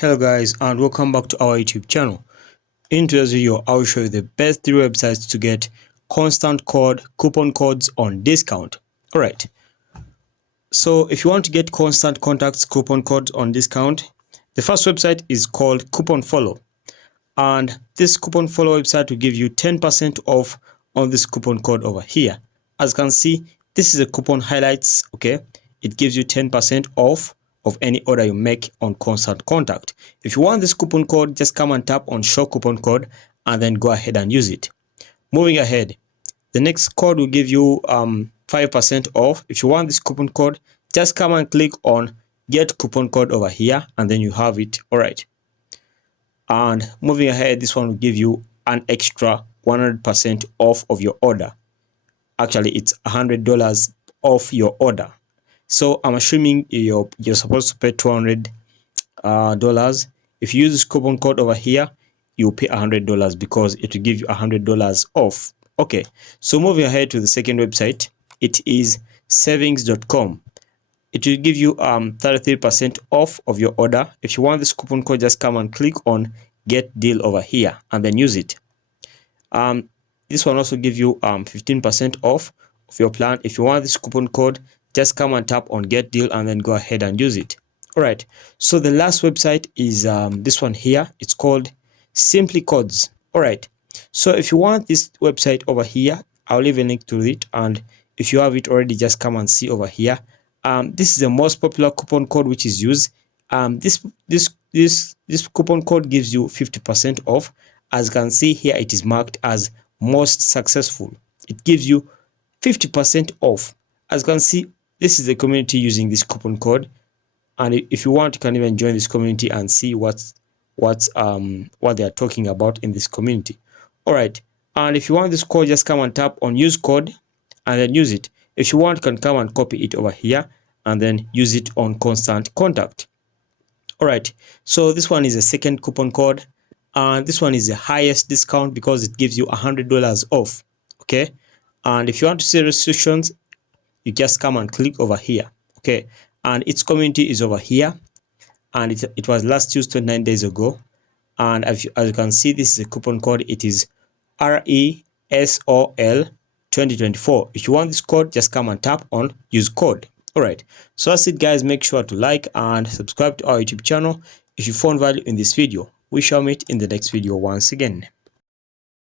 Hello guys, and welcome back to our YouTube channel. In today's video, I will show you the best 3 websites to get constant coupon codes on discount. Alright, so if you want to get constant contacts coupon codes on discount, the first website is called Coupon Follow, and this Coupon Follow website will give you 10% off on this coupon code over here. As you can see, this is a coupon highlights. Okay, it gives you 10% off of any order you make on constant contact. If you want this coupon code, just come and tap on show coupon code and then go ahead and use it. Moving ahead, the next code will give you 5% off. If you want this coupon code, just come and click on get coupon code over here and then you have it. All right, and moving ahead, this one will give you an extra 100% off of your order. Actually, it's $100 off your order. So I'm assuming you're supposed to pay $200. If you use this coupon code over here, you pay $100 because it will give you $100 off. Okay, so moving ahead to the second website, it is savings.com. It will give you 33% off of your order. If you want this coupon code, just come and click on get deal over here and then use it. This one also give you 15% off of your plan. If you want this coupon code, just come and tap on get deal and then go ahead and use it. All right, so the last website is this one here. It's called Simply Codes. All right, so if you want this website over here, I'll leave a link to it, and if you have it already, just come and see over here. This is the most popular coupon code which is used. This coupon code gives you 50% off. As you can see here, it is marked as most successful. It gives you 50% off. As you can see, this is the community using this coupon code, and if you want, you can even join this community and see what they are talking about in this community. All right, and if you want this code, just come and tap on use code and then use it. If you want, you can come and copy it over here and then use it on constant contact. All right, so this one is a second coupon code, and this one is the highest discount because it gives you $100 off. Okay, and if you want to see restrictions, you just come and click over here. Okay, and its community is over here, and it was last used 29 days ago. And as you can see, this is a coupon code. It is RESOL 2024. If you want this code, just come and tap on use code. All right, so that's it guys. Make sure to like and subscribe to our YouTube channel if you found value in this video. We shall meet in the next video once again.